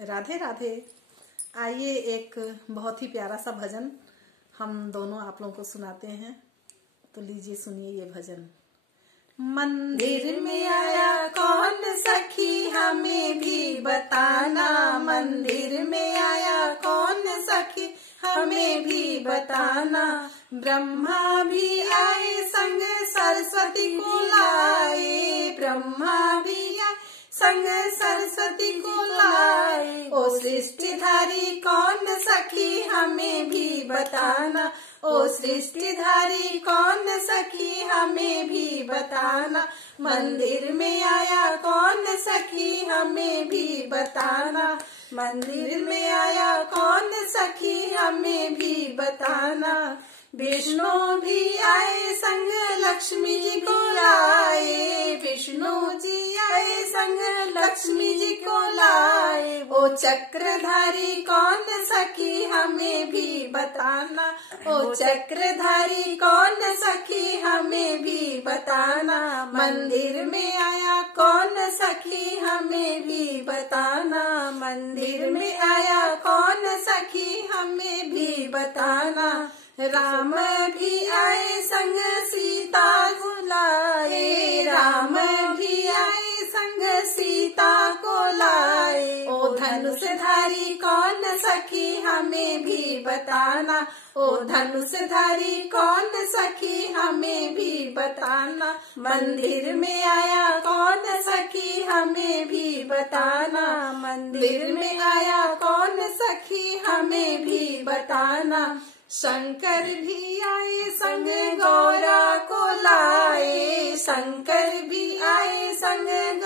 राधे राधे। आइए एक बहुत ही प्यारा सा भजन हम दोनों आप लोगों को सुनाते हैं, तो लीजिए सुनिए ये भजन। मंदिर में आया कौन सखी हमें भी बताना, मंदिर में आया कौन सखी हमें भी बताना। ब्रह्मा भी आए संग सरस्वती को लाए, ब्रह्मा भी आए संग सरस्वती को लाए। ओ सृष्टिधारी कौन सखी हमें भी बताना, ओ सृष्टिधारी कौन सखी हमें भी बताना। मंदिर में आया कौन सखी हमें भी बताना, मंदिर में आया कौन सखी हमें भी बताना। विष्णु भी आए संग लक्ष्मी जी को लाए, विष्णु जी आए संग लक्ष्मी जी को लाए। ओ चक्रधारी कौन सखी हमें भी बताना, ओ चक्रधारी कौन सखी हमें भी बताना। मंदिर में आया कौन सखी हमें भी बताना, मंदिर में आया कौन सखी हमें भी बताना। राम भी आए संग सीता को लाए, राम भी आए संग सीता को लाए। ओ धनुषधारी कौन सखी हमें भी बताना, ओ धनुषधारी कौन सखी हमें भी बताना। मंदिर में आया कौन सखी हमें भी बताना, मंदिर में आया कौन सखी हमें भी बताना। शंकर भी आए संग गौरा को लाए, शंकर भी आए संग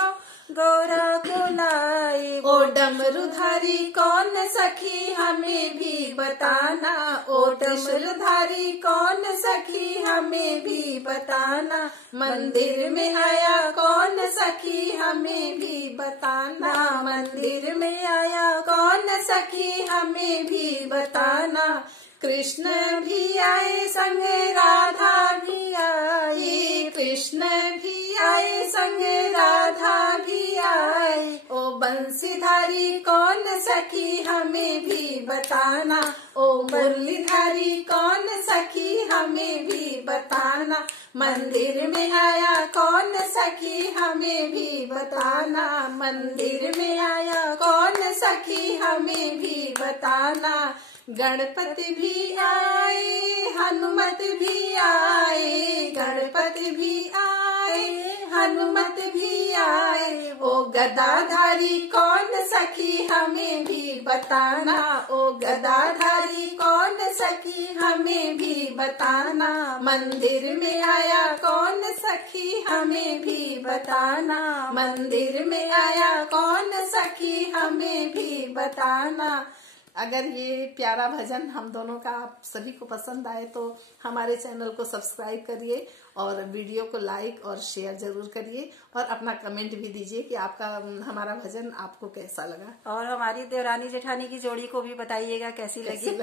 गौरा को लाए। ओ डमरूधारी कौन सखी हमें भी बताना, ओ डमरूधारी कौन सखी हमें भी बताना। मंदिर में आया कौन सखी हमें भी बताना, मंदिर में आया कौन सखी हमें भी बताना। कृष्ण भी आए संग राधा भी आई, कृष्ण भी आए संग राधा भी आए। ओ बंसीधारी कौन सखी हमें भी बताना, ओ मुरलीधारी कौन सखी हमें भी बताना। मंदिर में आया कौन सखी हमें भी बताना, मंदिर में आया कौन सखी हमें भी बताना। गणपति भी आए हनुमत भी आए, गणपति भी आए हनुमत भी आए। ओ गदाधारी कौन सखी हमें भी बताना, ओ गदाधारी कौन सखी हमें भी बताना। मंदिर में आया कौन सखी हमें भी बताना, मंदिर में आया कौन सखी हमें भी बताना। अगर ये प्यारा भजन हम दोनों का आप सभी को पसंद आए तो हमारे चैनल को सब्सक्राइब करिए और वीडियो को लाइक और शेयर जरूर करिए और अपना कमेंट भी दीजिए कि आपका हमारा भजन आपको कैसा लगा। और हमारी देवरानी जेठानी की जोड़ी को भी बताइएगा कैसी लगी।